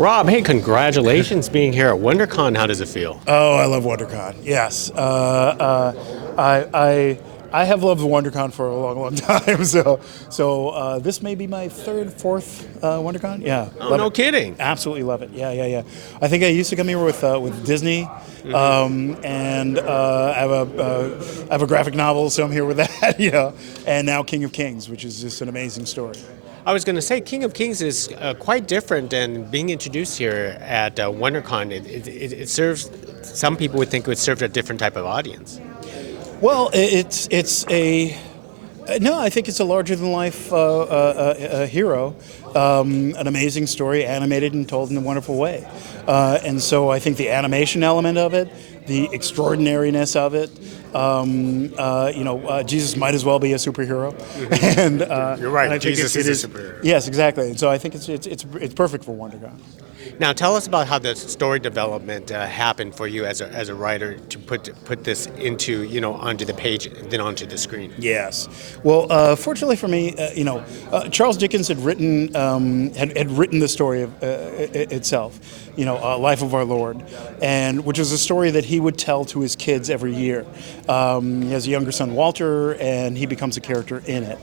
Rob, hey, congratulations being here at WonderCon. How does it feel? Oh, I love WonderCon. Yes, I have loved WonderCon for a long time. So this may be my third, fourth WonderCon. Yeah, Oh, love no it. kidding. Absolutely love it. Yeah. I think I used to come here with Disney, and I have a graphic novel, so I'm here with that. And now King of Kings, which is just an amazing story. I was going to say King of Kings is quite different than being introduced here at WonderCon. It serves, some people would think it would serve a different type of audience. Well, I think it's a larger than life hero, an amazing story, animated and told in a wonderful way, and so I think the animation element of it, the extraordinariness of it, Jesus might as well be a superhero, and You're right. and I think Jesus is a superhero. Yes, exactly. And so I think it's perfect for WonderCon. Now, tell us about how the story development happened for you as a writer to put this into onto the page and then onto the screen. Yes. Well, fortunately for me, Charles Dickens had written the story of itself, Life of Our Lord, and which was a story that he would tell to his kids every year. He has a younger son, Walter, and he becomes a character in it,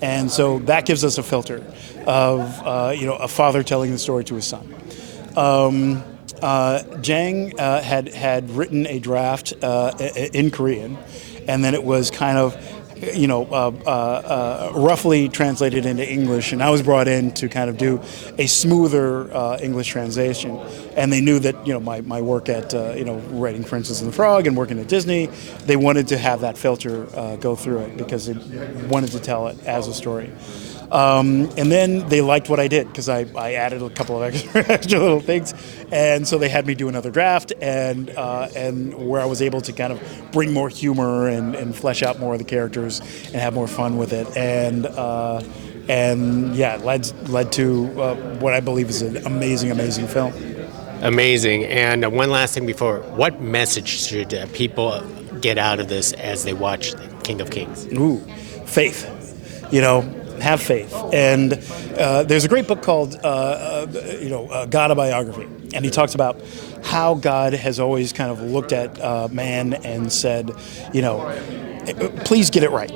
and so that gives us a filter of a father telling the story to his son. Jang had written a draft in Korean, and then it was kind of, roughly translated into English, and I was brought in to kind of do a smoother English translation. And they knew that my work at writing Princess and the Frog and working at Disney, they wanted to have that filter go through it because they wanted to tell it as a story. And then they liked what I did because I added a couple of extra little things, and so they had me do another draft, and where I was able to kind of bring more humor and flesh out more of the characters and have more fun with it, and led to what I believe is an amazing film. Amazing. And one last thing before, what message should people get out of this as they watch King of Kings? Ooh, faith. Have faith. And there's a great book called, God, a Biography. And he talks about how God has always kind of looked at man and said, please get it right,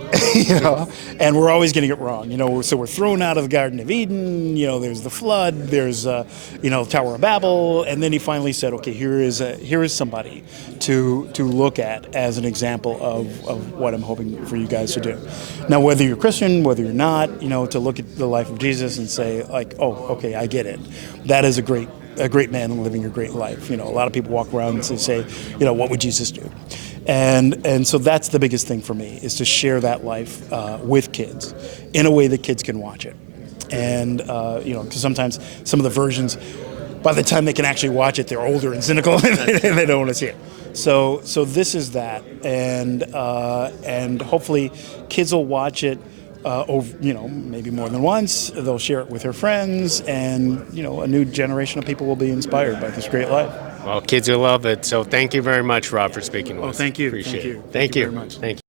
and we're always getting it wrong, so we're thrown out of the Garden of Eden, there's the flood, there's, Tower of Babel, and then he finally said, okay, here is somebody to look at as an example of what I'm hoping for you guys to do. Now, whether you're Christian, whether you're not, to look at the life of Jesus and say, like, oh, okay, I get it. That is a great man living a great life. A lot of people walk around and say, what would Jesus do? And so that's the biggest thing for me, is to share that life with kids in a way that kids can watch it. And, because sometimes some of the versions, by the time they can actually watch it, they're older and cynical and they don't want to see it. So this is that. And hopefully kids will watch it maybe more than once. They'll share it with their friends, and a new generation of people will be inspired by this great life. Well, kids will love it. So thank you very much, Rob, for speaking with us. Thank you. Appreciate Thank you. it. Thank you very much. Thank you.